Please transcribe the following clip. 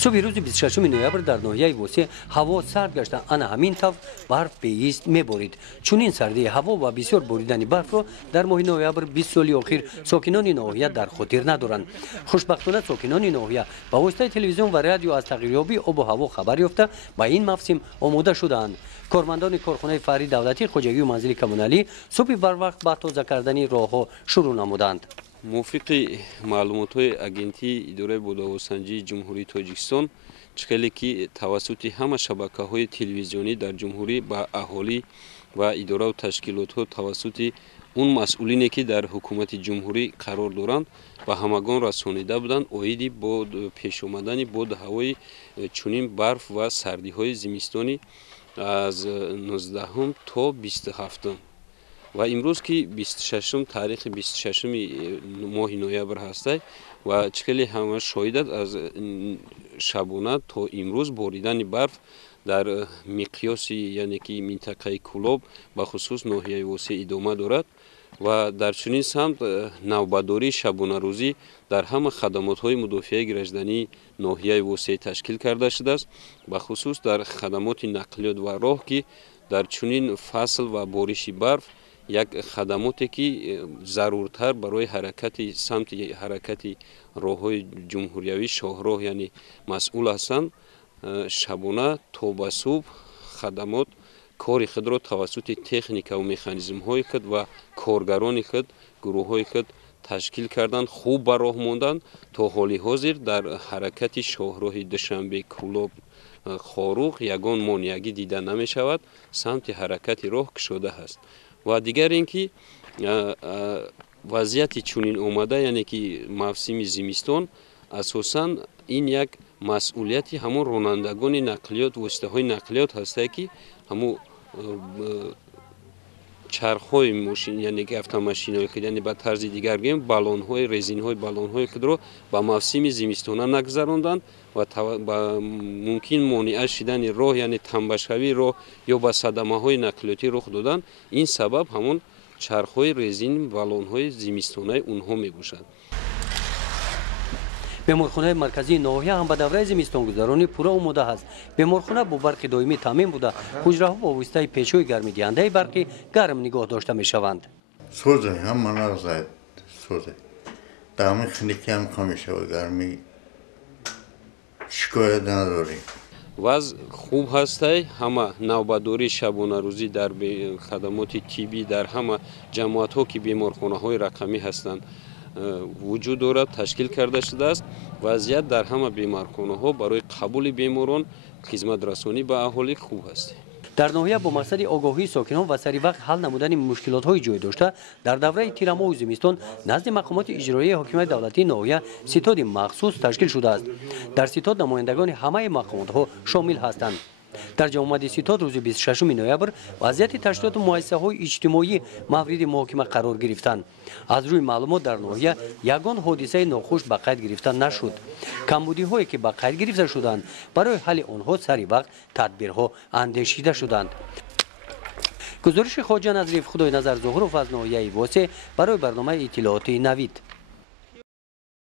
صبح روز 26 نوامبر در ناحیه وسه هوا سرد گشت، آن همین طور برف بیست میبارید. چون این سردی هوا و بسیار باریدن برف را در ماه نوامبر 20 سال اخیر ساکنان ناحیه در خاطر ندارند. خوشبختانه ساکنان ناحیه با واسطه تلویزیون و رادیو از تغییریابی آب و هوا خبر یافته و این موسم آماده شدند. کارمندان کارخانه فری دولتی خوجگی و منزل کمونالی صبح بر وقت با تازه کردن راهها شروع نمودند. موافق معلومات‌های اگنتی اداره بوداوسنجی جمهوری تاجیکستان چخیلی که توسط همه شبکه‌های تلویزیونی در جمهوری با اهالی و اداره و تشکیلات‌ها توسط اون مسئولینی که در حکومت جمهوری قرار دارند و همگان رسانیده بودند اویدی با پیش آمدن باد هوای چنین برف و سردی‌های زمستانی از 19 تا 27 و امروز که 26 تاریخ 26 ماه نوامبر هسته و چخیلی همه شاهدت از شبانه تا امروز باریدن برف در مقیاس یعنی که منطقه کلاب به خصوص ناحیه وسه ادامه دارد و در چنین سمت نوبتداری شبانه روزی در همه خدمات‌های مدافع گردشدنی ناحیه وسه تشکیل کرده شده است به خصوص در خدمات نقلیات و راه که در چنین فصل و بارش برف یک خدماتی که ضرورتر برای حرکت سمت حرکت راه‌های جمهوریوی شاهراه یعنی مسئول هستند شبانه تا به صبح خدمات کاری خود را توسط تکنیک و مکانیزم های خود و کارگران خود گروه های خود تشکیل کردند خوب به راه ماندند تا حال حاضر در حرکت شاهراه دوشنبه کلاب خاروق یگان مانعی دیده نمی شود سمت حرکت راه کشوده است و دیگر اینکه وضعیت چنین اومده یعنی که موسم زمستان اساساً این یک مسئولیتی همون رانندگان نقلیات واسطه های نقلیات هسته که همون چرخ‌های ماشین یعنی که اتومبیل‌های خود یعنی به طرز دیگر بگیم بالون‌های رزین‌های بالون‌های خود رو با موسم زمستان نگذراندند و با ممکن مانع شدن راه یعنی تنبشوی راه یا با صدمه‌های نقلیاتی رخ دادن این سبب همون چرخ‌های رزین بالون‌های زمستانی اونها میباشد. بیمارخانه مرکزی ناحیه هم به دوره زمستانگذرانی پورا آماده است. بیمارخانه با برق دائمی تامین بوده. حجره‌ها با واسطه پیچ‌های گرمی دهنده برقی گرم نگاه داشته می‌شوند. سوزه هم منازد سوزه. دائمی خنکی هم کم می‌شود گرمی شکایت نداریم. وضع خوب هسته همه نوبتداری شبانه روزی در خدمات طبی در همه جماعت‌ها که بیمارخانه‌های رقمی هستند وجود دارد تشکیل کرده شده است وضعیت در همه بیمارخانه‌ها برای قبول بیماران خدمت رسانی به اهالی خوب است. در ناحیه با مقصد آگاهی ساکنان و سریع وقت حل نمودن مشکلات‌های جای داشته در دوره تیر ماه و زمستان نزد مقامات اجرایی حکومت دولتی ناحیه ستاد مخصوص تشکیل شده است. در ستاد نمایندگان همه مقامات‌ها شامل هستند. در جمع ستاد روز 26 نوامبر وضعیت تشکیلات و مؤسسه‌های اجتماعی مورد محاکمه قرار گرفتند. از روی معلومات در ناحیه یگان حادثه ناخوش به قید گرفتن نشد. کمبودی‌هایی که به قید گرفته شدند برای حل آنها سریع وقت تدبیرها اندیشیده شدند. گزارش خواجه نظریف خدای نظر ظهور از ناحیه واسه برای برنامه اطلاعاتی نوید.